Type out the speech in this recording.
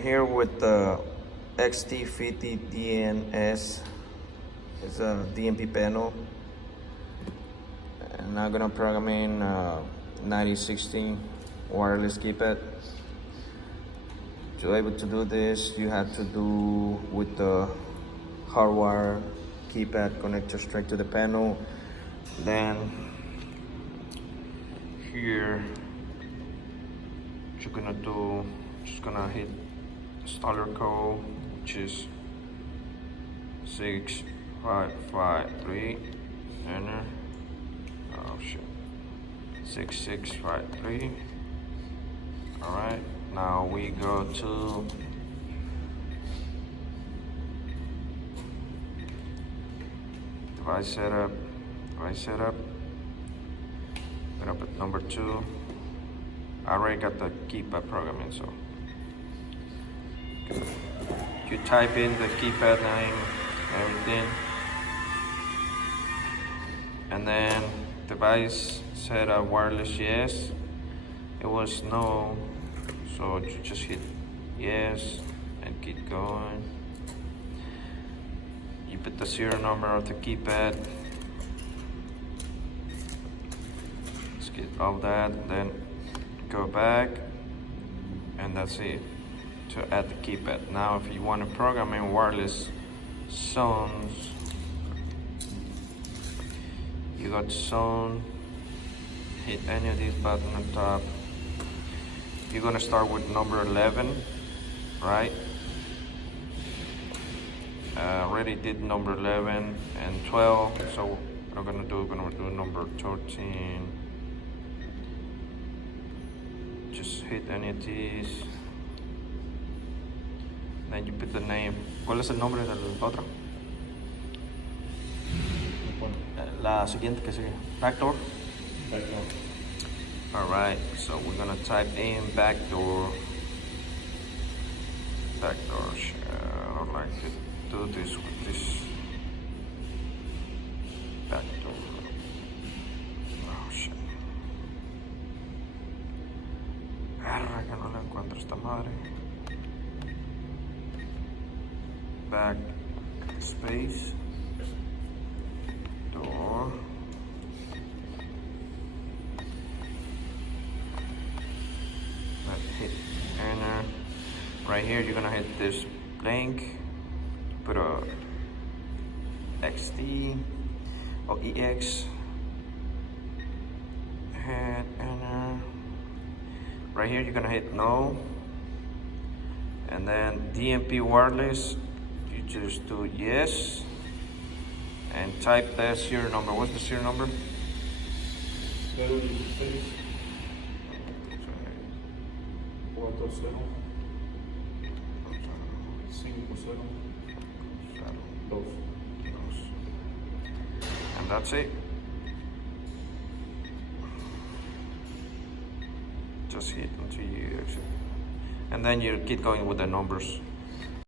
I'm here with the XD50dns. It's a DMP panel, and I'm gonna program in 9016 wireless keypad. To be able to do this, you have to do with the hardwire keypad connector straight to the panel. Then here, what you're gonna do, just gonna hit starter code, which is 6553, enter. Oh shit, 6653. All right, now we go to device setup. Get up at number 2. I already got the keypad programming, so you type in the keypad name, everything, and then device setup wireless yes. It was no, so you just hit yes and keep going. You put the serial number of the keypad. Let's get all that, then go back, and that's it to add the keypad. Now if you want to program in wireless zones, you got zone, hit any of these buttons on top. You're gonna start with number 11, right? Already did number 11 and 12, so what I'm gonna do number 13. Just hit any of these. Then you put the name. ¿Cuál es el nombre del otro? La siguiente que sigue. Backdoor? Backdoor. Alright, so we're gonna type in backdoor. Backdoor. I don't like to do this with this. Backdoor. Oh shit. Arra, que no le encuentro esta madre. Back space door. Hit enter. Right here you're gonna hit this blank, put a XD or EX, hit enter. Right here you're gonna hit no, and then DMP wireless, you just do yes and type the serial number. What's the serial number? 4050 and that's it. Just hit until you exit, and then you keep going with the numbers.